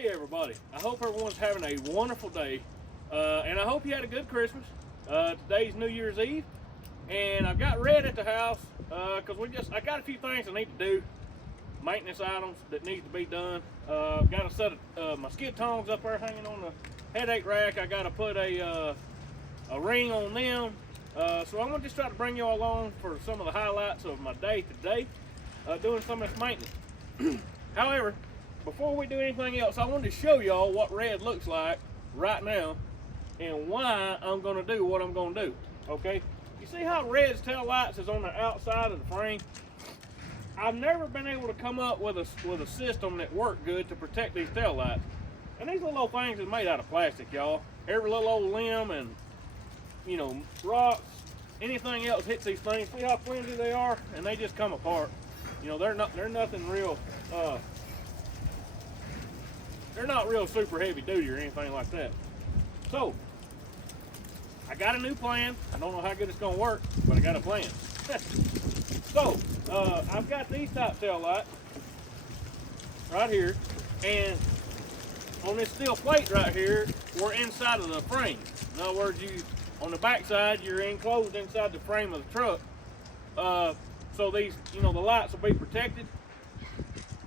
Hey everybody, I hope everyone's having a wonderful day, and I hope you had a good Christmas. Today's New Year's Eve, and I've got Red at the house because I got a few things I need to do, maintenance items that need to be done. Got a set of my skid tongs up there hanging on the headache rack. I got to put a ring on them, so I'm gonna just try to bring you all along for some of the highlights of my day today, doing some of this maintenance. However, before we do anything else, I wanted to show y'all what Red looks like right now and why I'm going to do what I'm going to do, okay? You see how Red's tail lights is on the outside of the frame? I've never been able to come up with a system that worked good to protect these tail lights. And these little old things is made out of plastic, y'all. Every little old limb and, you know, rocks, anything else hits these things. See how flimsy they are? And they just come apart. You know, they're nothing real, they're not real super heavy duty or anything like that. So, I got a new plan. I don't know how good it's gonna work, but I got a plan. So, I've got these type tail lights right here, and on this steel plate right here, we're inside of the frame. In other words, on the back side, you're enclosed inside the frame of the truck. So these, you know, the lights will be protected.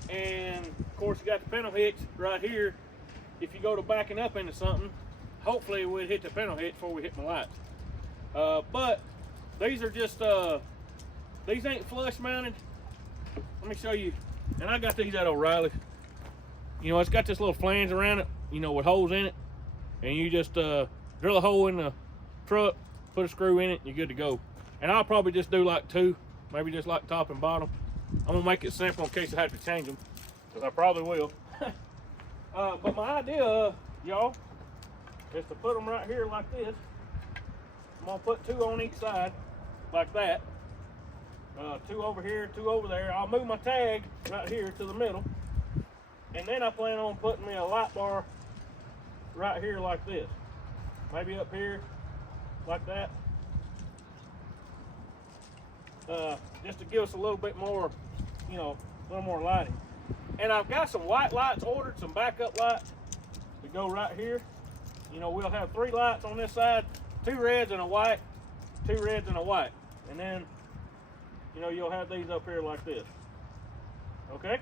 And of course, you got the pintle hitch right here. If you go to backing up into something, hopefully we'd hit the pintle hitch before we hit my lights. But these are just, these ain't flush mounted. Let me show you. And I got these at O'Reilly's. You know, it's got this little flange around it, you know, with holes in it. And you just drill a hole in the truck, put a screw in it, and you're good to go. And I'll probably just do like two, maybe just like top and bottom. I'm gonna make it simple in case I have to change them, because I probably will. But my idea, y'all, is to put them right here like this. I'm gonna put two on each side, like that. Two over here, two over there. I'll move my tag right here to the middle. And then I plan on putting me a light bar right here like this. Maybe up here, like that. Just to give us a little bit more, you know, a little more lighting. And I've got some white lights ordered, some backup lights to go right here. You know, we'll have 3 lights on this side, 2 reds and a white, 2 reds and a white. And then, you know, you'll have these up here like this. Okay?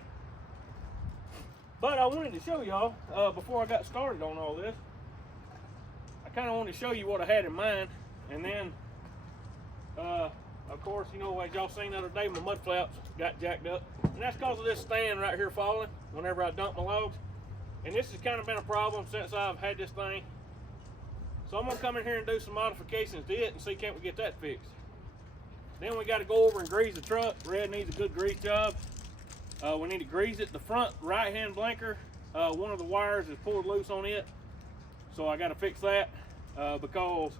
But I wanted to show y'all, before I got started on all this, I kind of wanted to show you what I had in mind. And then, of course, you know, as y'all seen the other day, my mud flaps got jacked up. And that's because of this stand right here falling whenever I dump my logs. And this has kind of been a problem since I've had this thing. So I'm going to come in here and do some modifications to it and see can't we get that fixed. Then we got to go over and grease the truck. Red needs a good grease job. We need to grease it. The front right-hand blinker, one of the wires is pulled loose on it. So I got to fix that because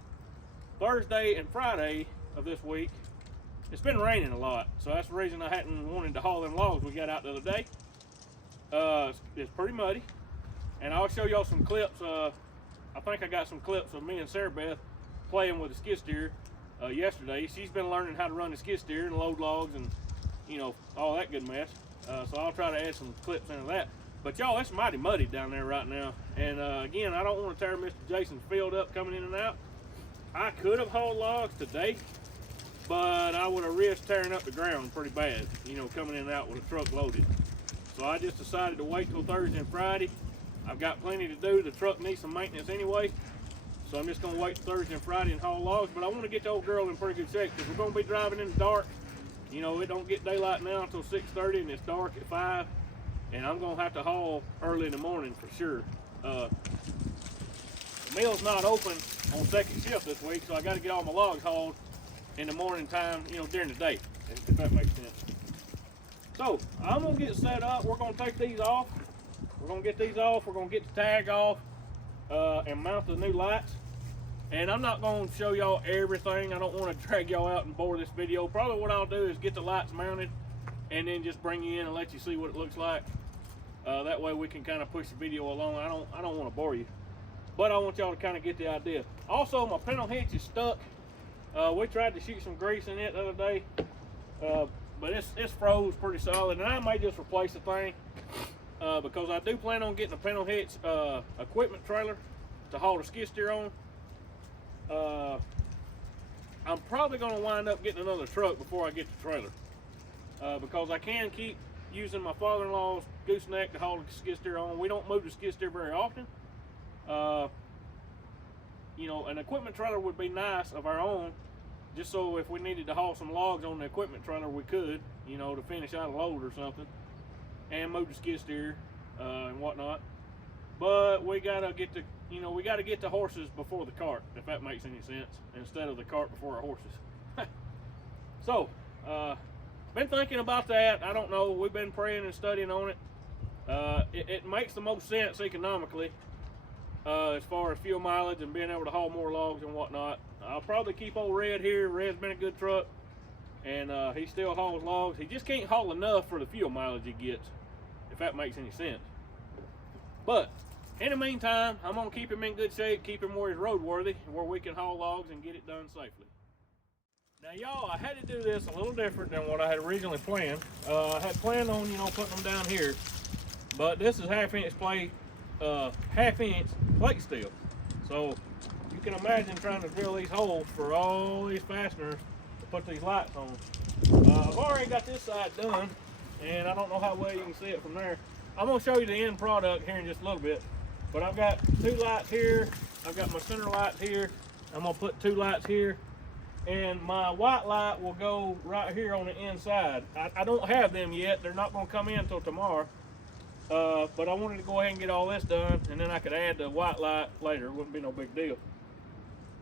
Thursday and Friday of this week, it's been raining a lot, so that's the reason I hadn't wanted to haul them logs we got out the other day. It's pretty muddy, and I'll show y'all some clips. I think I got some clips of me and Sarah Beth playing with the skid steer yesterday. She's been learning how to run the skid steer and load logs and, you know, all that good mess. So I'll try to add some clips into that. But y'all, it's mighty muddy down there right now. And again, I don't want to tear Mr. Jason's field up coming in and out. I could have hauled logs today, but I would have risked tearing up the ground pretty bad, you know, coming in and out with a truck loaded. So I just decided to wait till Thursday and Friday. I've got plenty to do. The truck needs some maintenance anyway. So I'm just going to wait till Thursday and Friday and haul logs. But I want to get the old girl in pretty good shape because we're going to be driving in the dark. You know, it don't get daylight now until 6:30 and it's dark at 5. And I'm going to have to haul early in the morning for sure. The mill's not open on second shift this week, so I got to get all my logs hauled in the morning time, you know, during the day, if that makes sense. So I'm gonna get set up. We're gonna take these off. We're gonna get these off. We're gonna get the tag off and mount the new lights. And I'm not gonna show y'all everything. I don't want to drag y'all out and bore this video. Probably what I'll do is get the lights mounted and then just bring you in and let you see what it looks like. That way we can kind of push the video along. I don't want to bore you, but I want y'all to kind of get the idea. Also, my pintle hitch is stuck. We tried to shoot some grease in it the other day, but it's froze pretty solid, and I may just replace the thing. because I do plan on getting a panel hitch equipment trailer to haul the skid steer on. I'm probably going to wind up getting another truck before I get the trailer, because I can keep using my father-in-law's gooseneck to haul the skid steer on. We don't move the skid steer very often. You know, an equipment trailer would be nice of our own, just so if we needed to haul some logs on the equipment trailer, we could, you know, to finish out a load or something, and move the skid steer and whatnot. But we gotta get the, you know, we gotta get the horses before the cart, if that makes any sense, instead of the cart before our horses. So, been thinking about that. I don't know. We've been praying and studying on it. It makes the most sense economically, as far as fuel mileage and being able to haul more logs and whatnot. I'll probably keep old Red here. Red's been a good truck, and he still hauls logs. He just can't haul enough for the fuel mileage he gets, if that makes any sense. But in the meantime, I'm gonna keep him in good shape, keep him where he's roadworthy, where we can haul logs and get it done safely. Now, y'all, I had to do this a little different than what I had originally planned. I had planned on, you know, putting them down here, but this is half-inch plate steel. So you can imagine trying to drill these holes for all these fasteners to put these lights on. I've already got this side done, and I don't know how well you can see it from there. I'm gonna show you the end product here in just a little bit, but I've got two lights here. I've got my center lights here. I'm gonna put two lights here, and my white light will go right here on the inside. I don't have them yet. They're not gonna come in until tomorrow. But I wanted to go ahead and get all this done, and then I could add the white light later. It wouldn't be no big deal.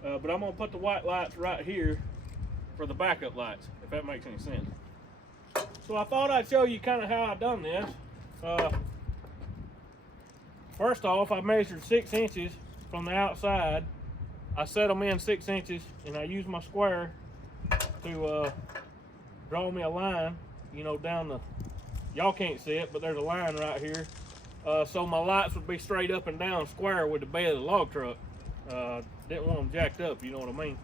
But I'm gonna put the white lights right here for the backup lights, if that makes any sense. So I thought I'd show you kind of how I done this. First off, I measured 6 inches from the outside. I set them in 6 inches, and I used my square to draw me a line, you know, down the, y'all can't see it, but there's a line right here. So my lights would be straight up and down square with the bed of the log truck. Didn't want them jacked up, you know what I mean.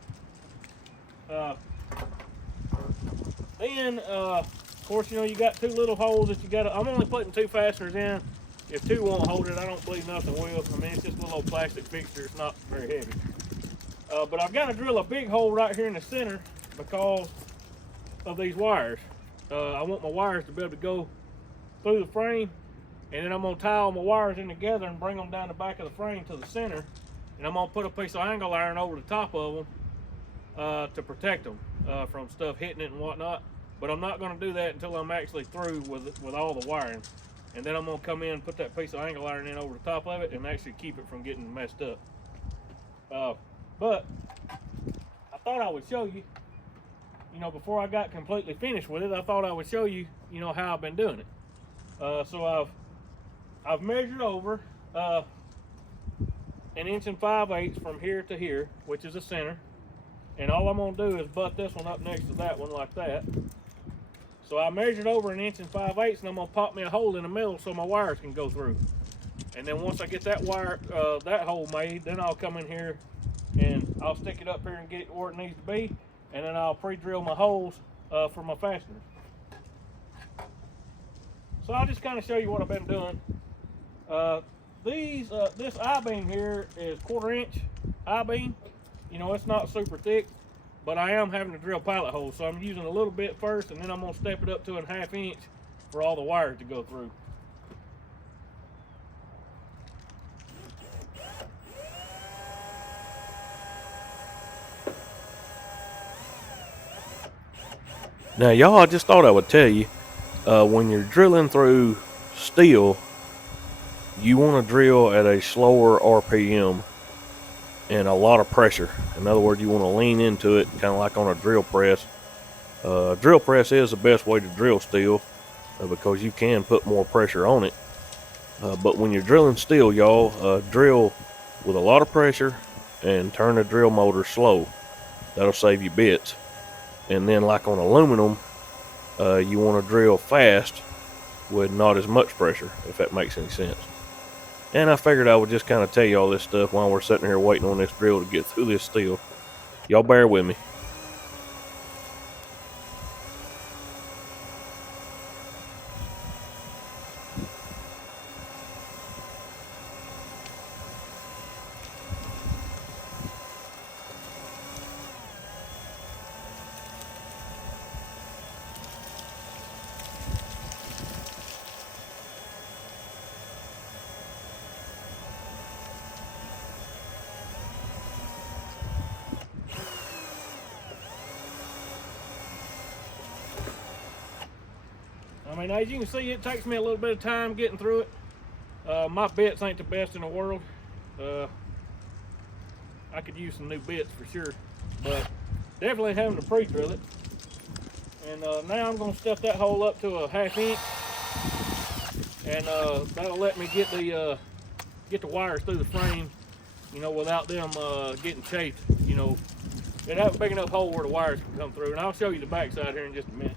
Then, of course, you know, you got two little holes that you got to, I'm only putting 2 fasteners in. If 2 won't hold it, I don't believe nothing will. I mean, it's just a little old plastic fixture. It's not very heavy. But I've got to drill a big hole right here in the center because of these wires. I want my wires to be able to go through the frame, and then I'm going to tie all my wires in together and bring them down the back of the frame to the center, and I'm going to put a piece of angle iron over the top of them to protect them from stuff hitting it and whatnot. But I'm not going to do that until I'm actually through with all the wiring, and then I'm going to come in and put that piece of angle iron in over the top of it and actually keep it from getting messed up. But I thought I would show you, you know, before I got completely finished with it, I thought I would show you, you know, how I've been doing it. So I've measured over 1 5/8 inches from here to here, which is the center. And all I'm gonna do is butt this one up next to that one like that. So I measured over 1 5/8 inches, and I'm gonna pop me a hole in the middle so my wires can go through. And then once I get that wire, that hole made, then I'll come in here and I'll stick it up here and get it where it needs to be. And then I'll pre-drill my holes for my fasteners. So I'll just kind of show you what I've been doing. This I-beam here is 1/4 inch I-beam. You know, it's not super thick, but I am having to drill pilot holes. So I'm using a little bit first, and then I'm gonna step it up to 1/2 inch for all the wires to go through. Now, y'all, I just thought I would tell you, when you're drilling through steel, you want to drill at a slower RPM and a lot of pressure. In other words, you want to lean into it, kind of like on a drill press. Drill press is the best way to drill steel because you can put more pressure on it. But when you're drilling steel, y'all, drill with a lot of pressure and turn the drill motor slow. That'll save you bits. And then, like on aluminum, you want to drill fast with not as much pressure, if that makes any sense. And I figured I would just kind of tell you all this stuff while we're sitting here waiting on this drill to get through this steel. Y'all bear with me. mean, as you can see, it takes me a little bit of time getting through it. My bits ain't the best in the world. I could use some new bits for sure, but definitely having to pre-drill it. And now I'm gonna stuff that hole up to a 1/2 inch, and that'll let me get the wires through the frame, you know, without them getting chafed. You know, it have a big enough hole where the wires can come through. And I'll show you the backside here in just a minute.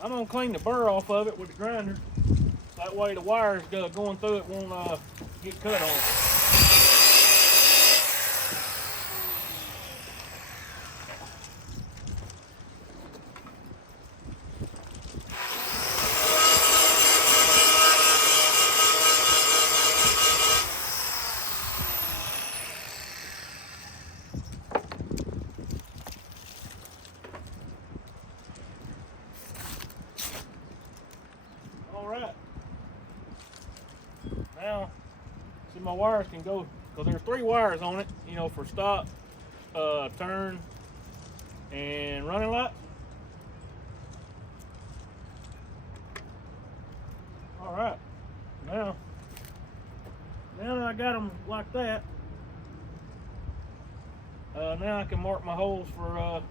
I'm gonna clean the burr off of it with the grinder. That way the wires going through it won't get cut on. Now, see, my wires can go, because there's 3 wires on it, you know, for stop, turn, and running lights. All right, now that I got them like that, now I can mark my holes for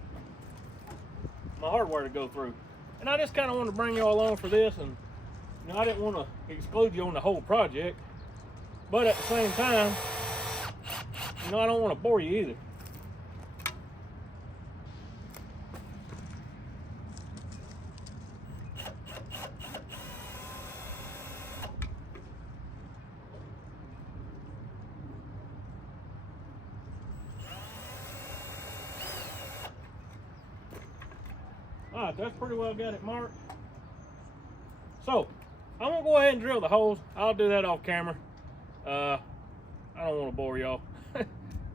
my hardware to go through. And I just kind of want to bring you all on for this, and you know, I didn't want to exclude you on the whole project, but at the same time, you know, I don't want to bore you either. All right, that's pretty well got it marked. So, I'm gonna go ahead and drill the holes. I'll do that off camera. I don't want to bore y'all.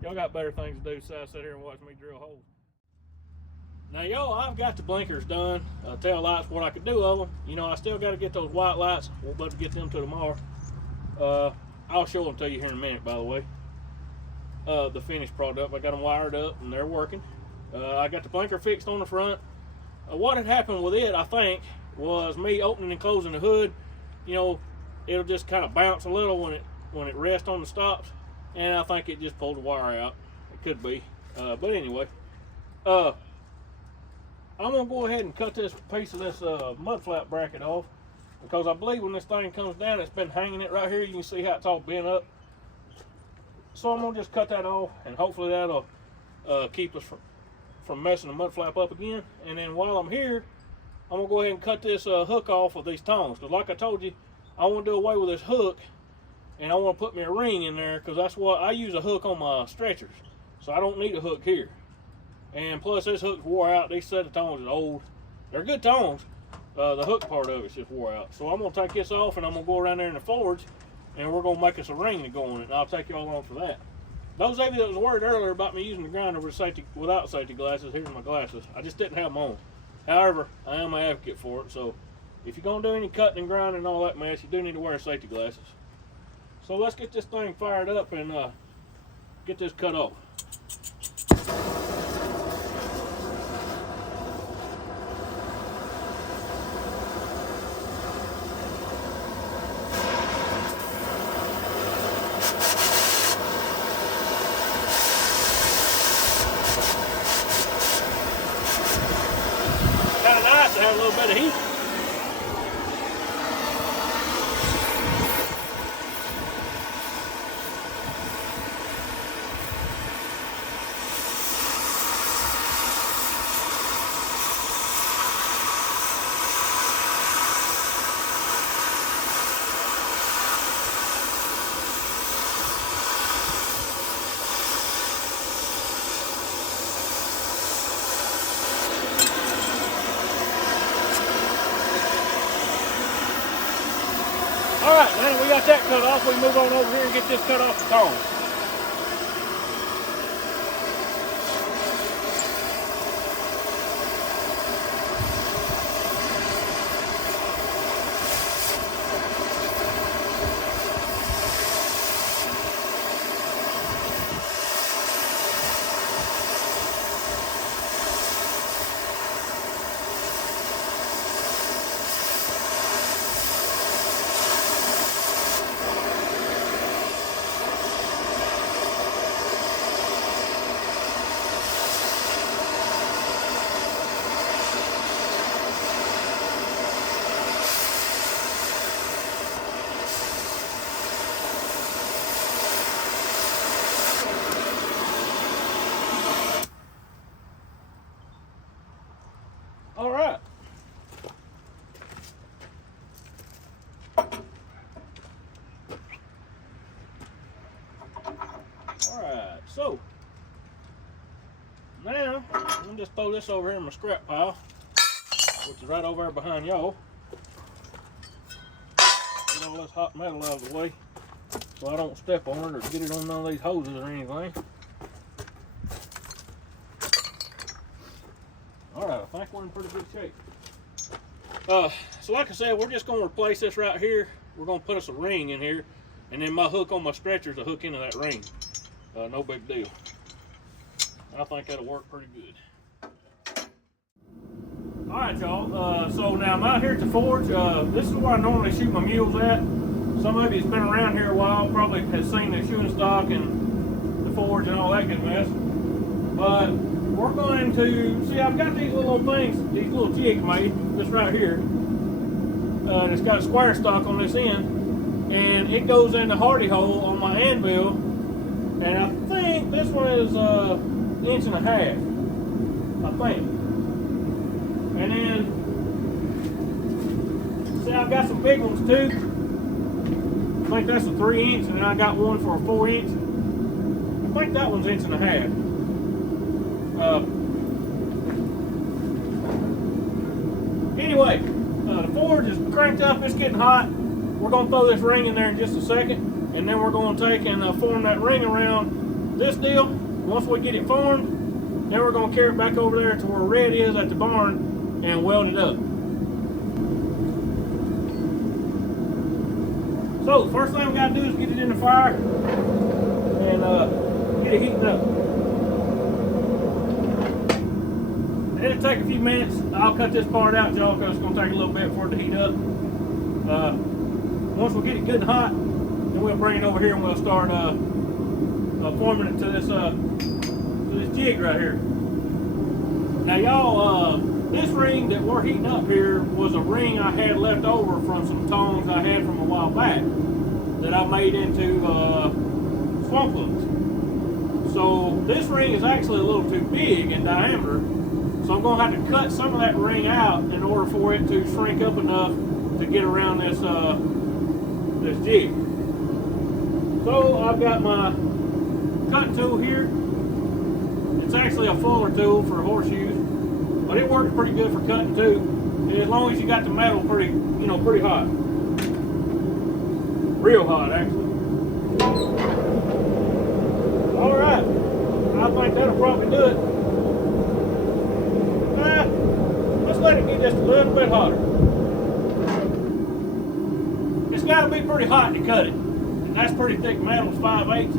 Y'all got better things to do besides sit here and watch me drill holes. Now, y'all, I've got the blinkers done. Tail lights, what I could do of them. You know, I still got to get those white lights. Won't be able to get them till tomorrow. I'll show them to you here in a minute, by the way. The finished product. I got them wired up and they're working. I got the blinker fixed on the front. What had happened with it, I think, was me opening and closing the hood. You know, it'll just kind of bounce a little when it rests on the stops, and I think it just pulled the wire out. It could be, but anyway, I'm gonna go ahead and cut this piece of this mud flap bracket off, because I believe when this thing comes down, it's been hanging it right here. You can see how it's all bent up. So I'm gonna just cut that off, and hopefully that'll keep us from messing the mud flap up again. And then while I'm here, I'm gonna go ahead and cut this hook off of these tongs, because like I told you, I want to do away with this hook, and I want to put me a ring in there, because that's what I use, a hook on my stretchers, so I don't need a hook here. And plus this hook's wore out. These set of tongs is old. They're good tongs. The hook part of it's just wore out. So I'm gonna take this off, and I'm gonna go around there in the forge, and we're gonna make us a ring to go on it, and I'll take you all on for that. those of you that was worried earlier about me using the grinder without safety glasses, here's my glasses. I just didn't have them on. However, I am an advocate for it, so if you're going to do any cutting and grinding and all that mess, you do need to wear safety glasses. So let's get this thing fired up and get this cut off. Kind of nice to have a little bit of heat. Alright, now that we got that cut off, we move on over here and get this cut off the tongs. Alright. Alright, so now I'm gonna just throw this over here in my scrap pile, which is right over there behind y'all. Get all this hot metal out of the way so I don't step on it or get it on none of these hoses or anything. Alright, I think we're in pretty good shape. So like I said, we're just going to replace this right here. We're going to put us a ring in here, and then my hook on my stretcher is a hook into that ring. No big deal. I think that'll work pretty good. Alright y'all, so now I'm out here at the forge. This is where I normally shoot my mules at. Some of you that's been around here a while probably has seen the shoeing stock and the forge and all that good mess. But we're going to, see, I've got these little things, these little jigs made, this right here. It's got a square stock on this end, and it goes in the hardy hole on my anvil, and I think this one is an inch and a half, I think. And then, see, I've got some big ones too. I think that's a 3-inch, and then I got one for a 4-inch. I think that one's 1.5 inches. Anyway, the forge is cranked up, it's getting hot. We're going to throw this ring in there in just a second, and then we're going to take and form that ring around this deal. Once we get it formed, then we're going to carry it back over there to where red is at the barn and weld it up. So the first thing we got to do is get it in the fire and get it heating up. It'll take a few minutes. I'll cut this part out, y'all, because it's going to take a little bit for it to heat up. Once we get it good and hot, then we'll bring it over here and we'll start forming it to this jig right here. Now, y'all, this ring that we're heating up here was a ring I had left over from some tongs I had from a while back that I made into swamp hooks. So this ring is actually a little too big in diameter. So I'm going to have to cut some of that ring out in order for it to shrink up enough to get around this this jig. So I've got my cutting tool here. It's actually a fuller tool for horseshoes, but it works pretty good for cutting too, as long as you got the metal pretty, you know, pretty hot. Real hot, actually. All right, I think that'll probably do it. Let's let it get just a little bit hotter. It's got to be pretty hot to cut it, and that's pretty thick metal, it's 5/8.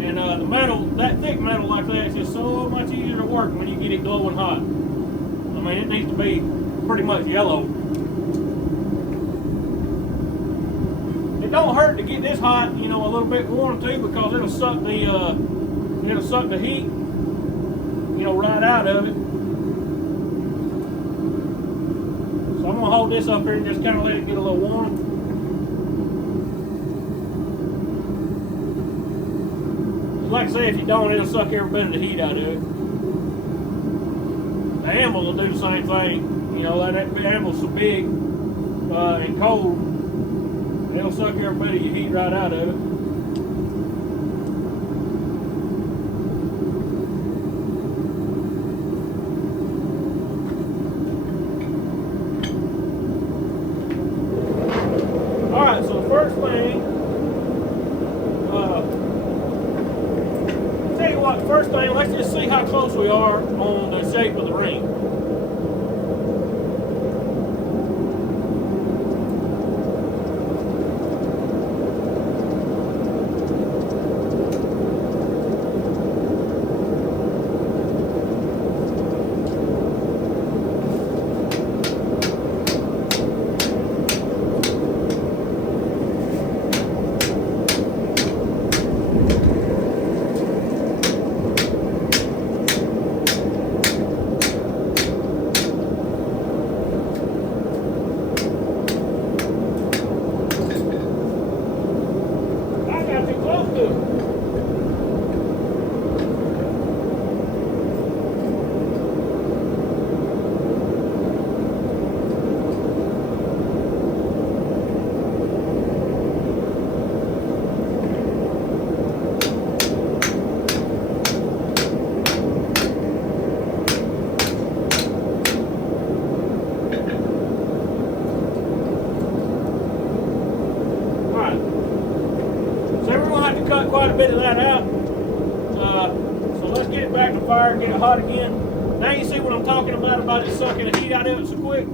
And the metal, that thick metal like that, is just so much easier to work when you get it glowing hot. I mean, it needs to be pretty much yellow. It don't hurt to get this hot, you know, a little bit warm too, because it'll suck the heat, you know, right out of it. So I'm gonna hold this up here and just kind of let it get a little warm. Like I say, if you don't, it'll suck every bit of the heat out of it. The anvil will do the same thing. You know, that anvil's so big and cold, it'll suck every bit of your heat right out of it. Alright, so the first thing, first thing, let's just see how close we are on the shape of the ring. Cut quite a bit of that out. So let's get it back to fire, get it hot again. Now you see what I'm talking about it sucking the heat out of it so quick.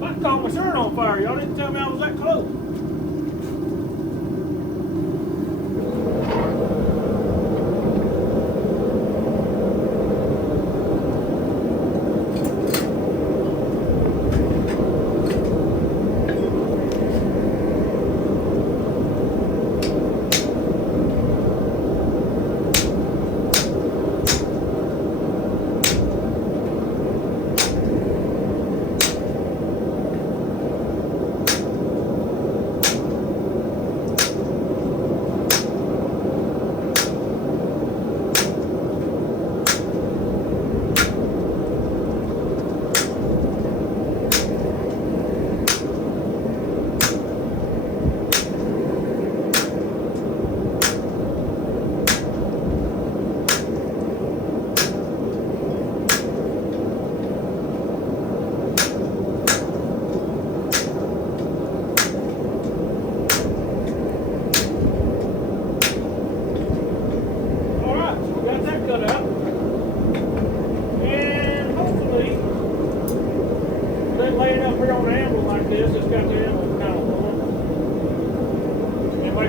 I caught my shirt on fire. Y'all didn't tell me I was that close.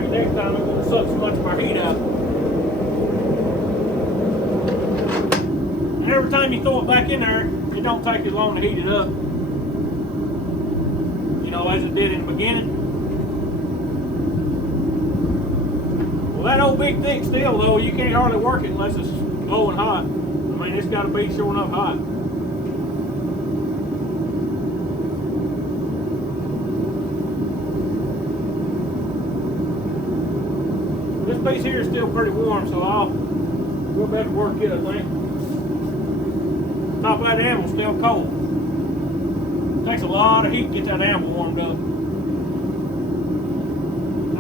Next time it won't suck so much of our heat out. And every time you throw it back in there, it don't take as long to heat it up. You know, as it did in the beginning. Well, that old big thick steel though, you can't hardly work it unless it's glowing hot. I mean, it's got to be showing up hot. This piece here is still pretty warm, so we'll be able to work it, I think. Top of that anvil's still cold. It takes a lot of heat to get that anvil warmed up.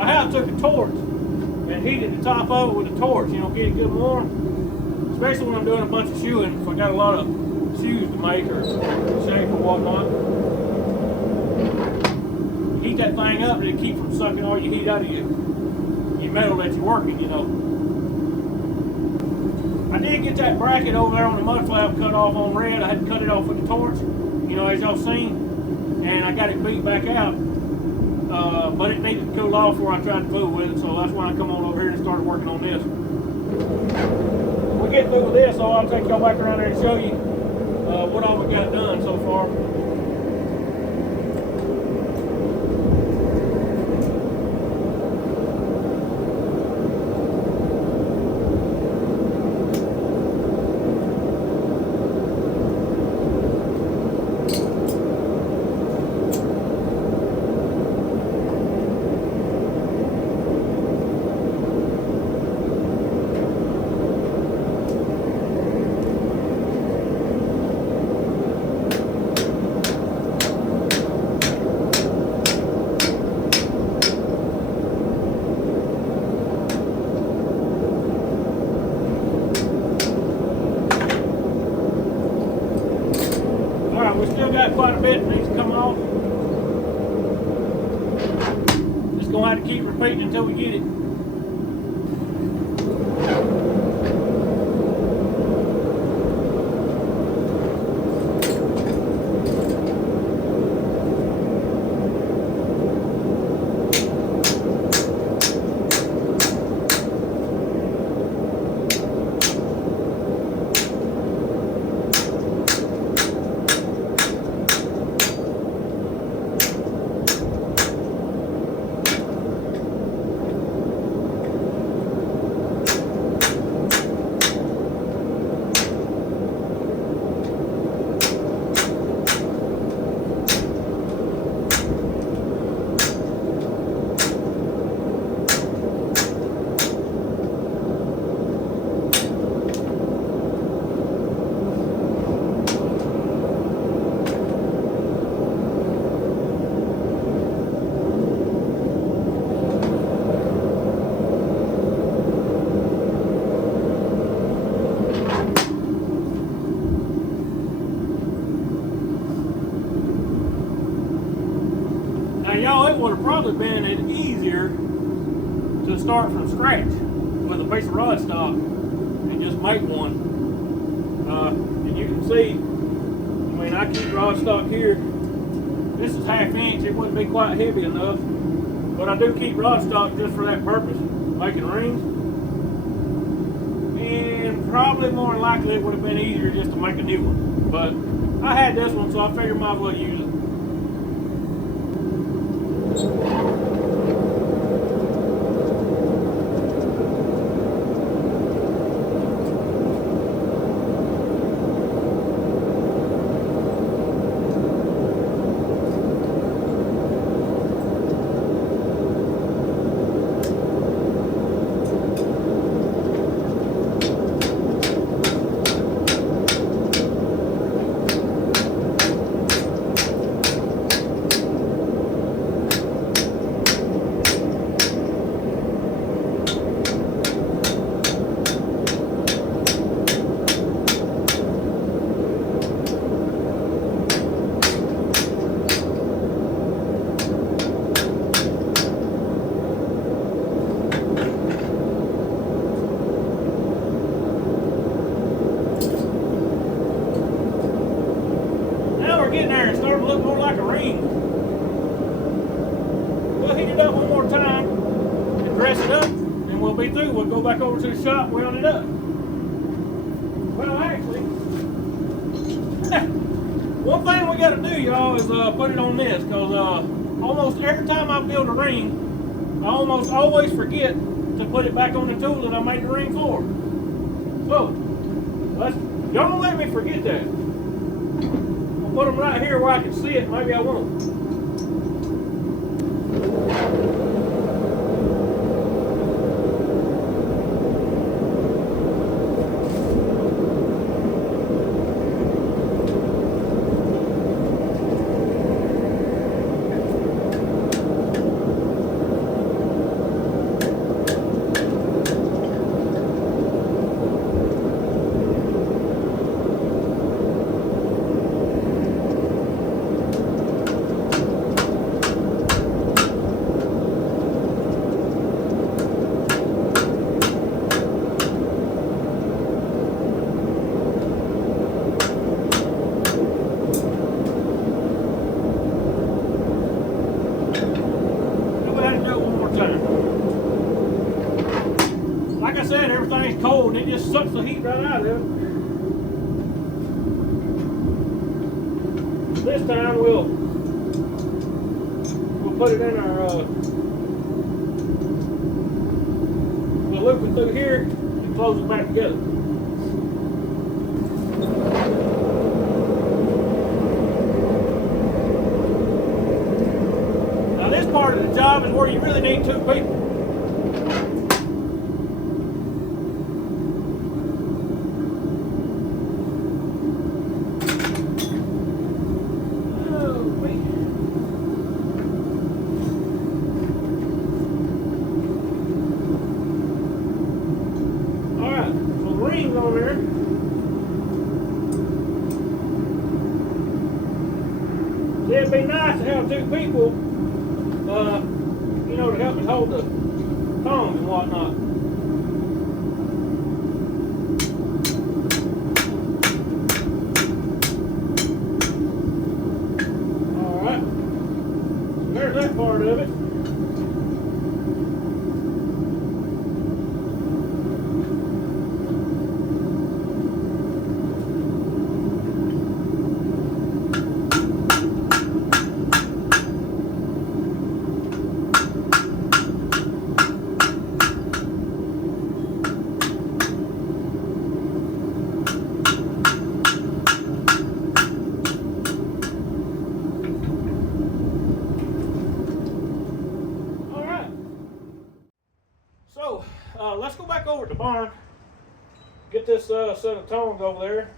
I have took a torch and heated the top of it with a torch, you know, get it good and warm. Especially when I'm doing a bunch of shoeing, if I got a lot of shoes to make or shape or whatnot. Heat that thing up and it keep from sucking all your heat out of your metal that you're working, you know. I did get that bracket over there on the mud flap cut off on red. I had to cut it off with the torch, you know, as y'all seen, and I got it beat back out. But it needed to cool off before I tried to fool with it, so that's why I come on over here and started working on this. When we get through with this, so I'll take y'all back around there and show you what all we got done so far. We still got quite a bit that needs to come off. Just gonna have to keep repeating until we get it. Y'all, it would have probably been easier to start from scratch with a piece of rod stock and just make one. And you can see, I mean, I keep rod stock here. This is 1/2 inch. It wouldn't be quite heavy enough, but I do keep rod stock just for that purpose, making rings. And probably more than likely it would have been easier just to make a new one. But I had this one, so I figured I might as well use it. Getting there and starting to look more like a ring. We'll heat it up one more time and dress it up, and we'll be through. We'll go back over to the shop, weld it up. Well, actually, one thing we got to do, y'all, is put it on this, because almost every time I build a ring, I almost always forget to put it back on the tool that I made the ring for. So, y'all don't let me forget that. Put them right here where I can see it. Maybe I won't. This time we'll put it in our, we'll loop it through here and close it back together. Now this part of the job is where you really need two people. On there. See, it'd be nice to have two people, you know, to help me hold the tongs and whatnot. Alright, so there's that part of it. Let's go back over to the barn, get this set of tongs over there.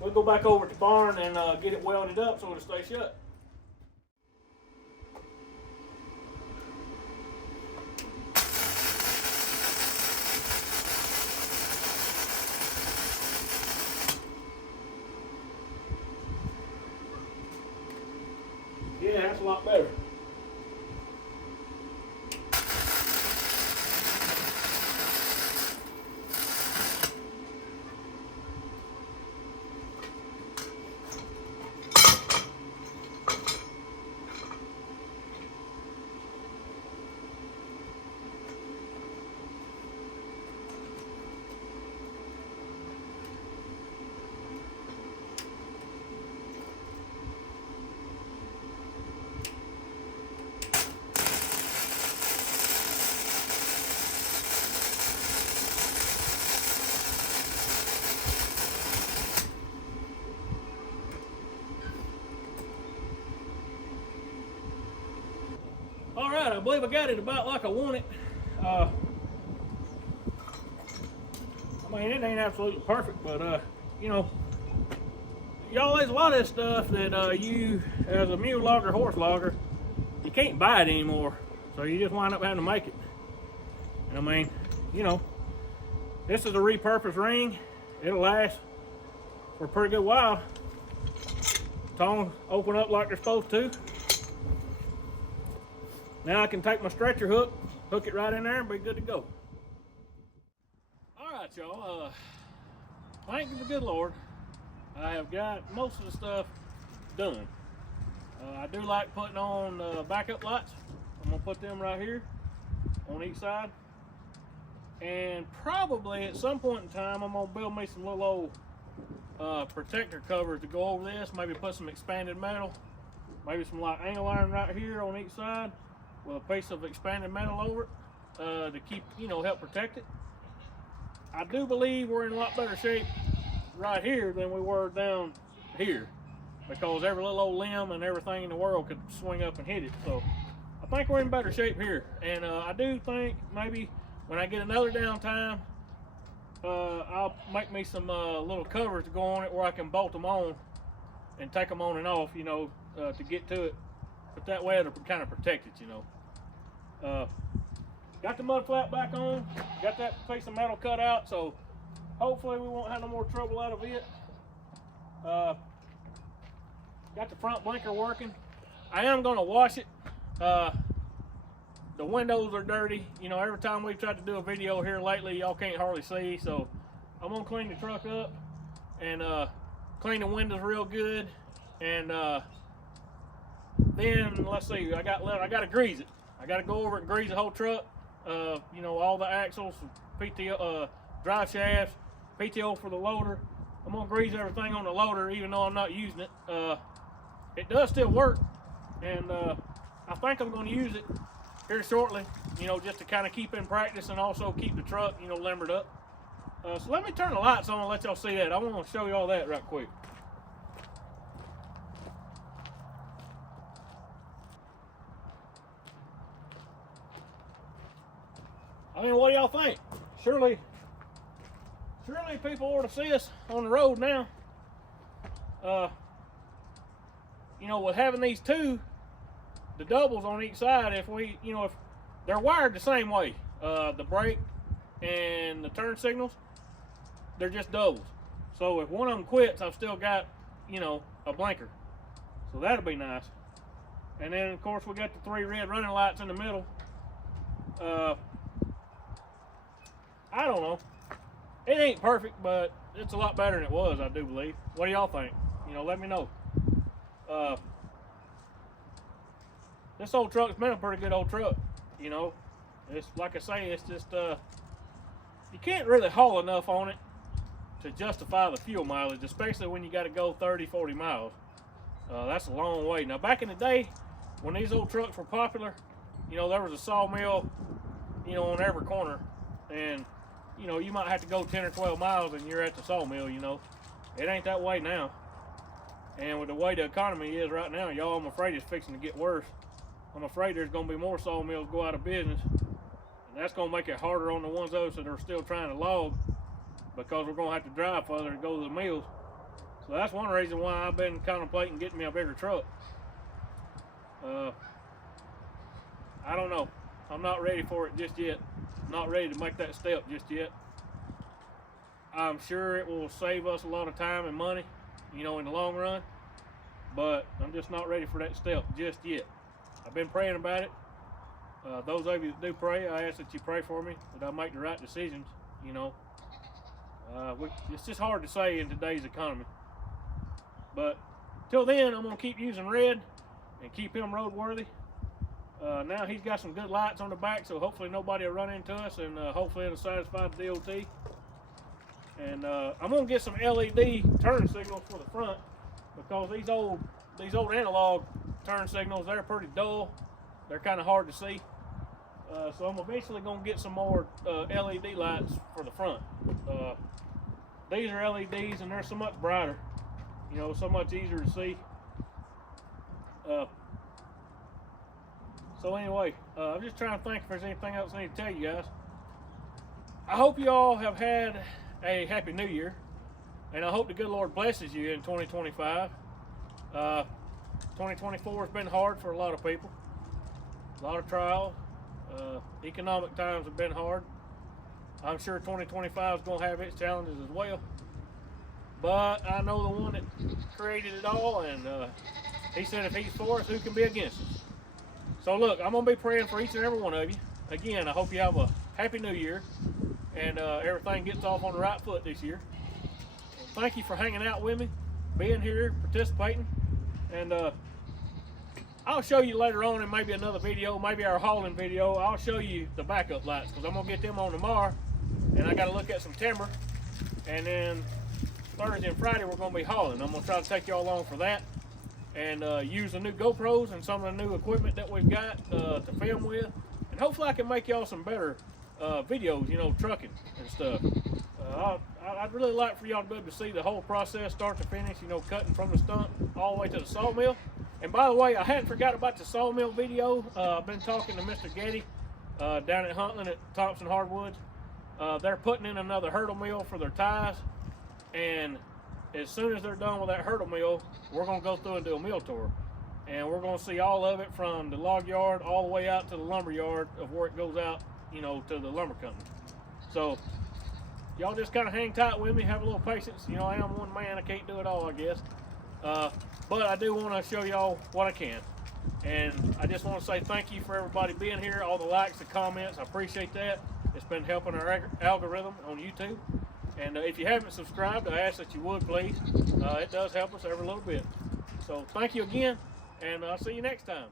We'll go back over to the barn and get it welded up so it'll stay shut. Yeah, that's a lot better. Alright, I believe I got it about like I want it. I mean, it ain't absolutely perfect, but you know, y'all, there's a lot of this stuff that you, as a mule logger, horse logger, you can't buy it anymore. So you just wind up having to make it. And I mean, you know, this is a repurposed ring. It'll last for a pretty good while. Tongs open up like they're supposed to. Now I can take my stretcher hook, hook it right in there, and be good to go. All right, y'all. Thank you, the good Lord. I have got most of the stuff done. I do like putting on backup lights. I'm gonna put them right here on each side. And probably at some point in time, I'm gonna build me some little old protector covers to go over this. Maybe put some expanded metal, maybe some like angle iron right here on each side, with a piece of expanded metal over it to keep, you know, help protect it. I do believe we're in a lot better shape right here than we were down here, because every little old limb and everything in the world could swing up and hit it. So I think we're in better shape here, and I do think maybe when I get another downtime, I'll make me some little covers to go on it where I can bolt them on and take them on and off, you know, to get to it. But that way it'll kind of protect it, you know. Got the mud flap back on, got that piece of metal cut out, so hopefully we won't have no more trouble out of it. Got the front blinker working. I am gonna wash it. The windows are dirty. You know, every time we've tried to do a video here lately, y'all can't hardly see, so I'm gonna clean the truck up and clean the windows real good, and then let's see, I gotta grease it. I gotta go over and grease the whole truck. You know, all the axles, PT drive shafts, PTO for the loader. I'm gonna grease everything on the loader even though I'm not using it. It does still work, and I think I'm gonna use it here shortly, you know, just to kind of keep in practice and also keep the truck, you know, limbered up. So let me turn the lights on and let y'all see that. I want to show you all that right quick. I mean, what do y'all think? Surely people ought to see us on the road now. You know, with having these two, the doubles on each side, if we, you know, if they're wired the same way, the brake and the turn signals, they're just doubles. So if one of them quits, I've still got, you know, a blinker. So that'll be nice. And then, of course, we got the 3 red running lights in the middle. I don't know. It ain't perfect, but it's a lot better than it was, I do believe. What do y'all think? You know, let me know. This old truck's been a pretty good old truck, you know. It's like I say, it's just you can't really haul enough on it to justify the fuel mileage, especially when you got to go 30-40 miles. That's a long way. Now, back in the day when these old trucks were popular, you know, there was a sawmill, you know, on every corner, and you know, you might have to go 10 or 12 miles and you're at the sawmill. You know, it ain't that way now. And with the way the economy is right now, y'all, I'm afraid it's fixing to get worse. I'm afraid there's going to be more sawmills go out of business, and that's going to make it harder on the ones of us that are still trying to log, because we're going to have to drive further to go to the mills. So that's one reason why I've been contemplating getting me a bigger truck. I don't know. I'm not ready for it just yet. Not ready to make that step just yet. I'm sure it will save us a lot of time and money, you know, in the long run, but I'm just not ready for that step just yet. I've been praying about it. Those of you that do pray, I ask that you pray for me, that I make the right decisions, you know. It's just hard to say in today's economy. But till then, I'm going to keep using red and keep him roadworthy. Now he's got some good lights on the back, so hopefully nobody will run into us, and hopefully it'll satisfy the DOT. And I'm gonna get some LED turn signals for the front, because these old analog turn signals, they're pretty dull. They're kind of hard to see. So I'm eventually gonna get some more LED lights for the front. These are LEDs, and they're so much brighter, you know, so much easier to see. So anyway, I'm just trying to think if there's anything else I need to tell you guys. I hope you all have had a happy new year, and I hope the good Lord blesses you in 2025. 2024 has been hard for a lot of people. A lot of trials. Economic times have been hard. I'm sure 2025 is going to have its challenges as well. But I know the one that created it all, and he said if he's for us, who can be against us? So look, I'm going to be praying for each and every one of you. Again, I hope you have a happy new year, and everything gets off on the right foot this year. Thank you for hanging out with me, being here, participating, and I'll show you later on in maybe another video, maybe our hauling video. I'll show you the backup lights, because I'm going to get them on tomorrow, and I got to look at some timber, and then Thursday and Friday we're going to be hauling. I'm going to try to take y'all along for that, and use the new GoPros and some of the new equipment that we've got to film with, and hopefully I can make y'all some better videos, you know, trucking and stuff. I'd really like for y'all to be able to see the whole process start to finish, you know, cutting from the stump all the way to the sawmill. And by the way, I hadn't forgot about the sawmill video. I've been talking to Mr. Getty down at Huntland at Thompson Hardwoods. They're putting in another hurdle mill for their ties, and as soon as they're done with that hurdle mill, we're going to go through and do a mill tour. And we're going to see all of it from the log yard all the way out to the lumber yard of where it goes out, you know, to the lumber company. So y'all just kind of hang tight with me, have a little patience. You know, I am one man, I can't do it all, I guess. But I do want to show y'all what I can. And I just want to say thank you for everybody being here, all the likes, the comments, I appreciate that. It's been helping our algorithm on YouTube. And if you haven't subscribed, I ask that you would, please. It does help us every little bit. So thank you again, and I'll see you next time.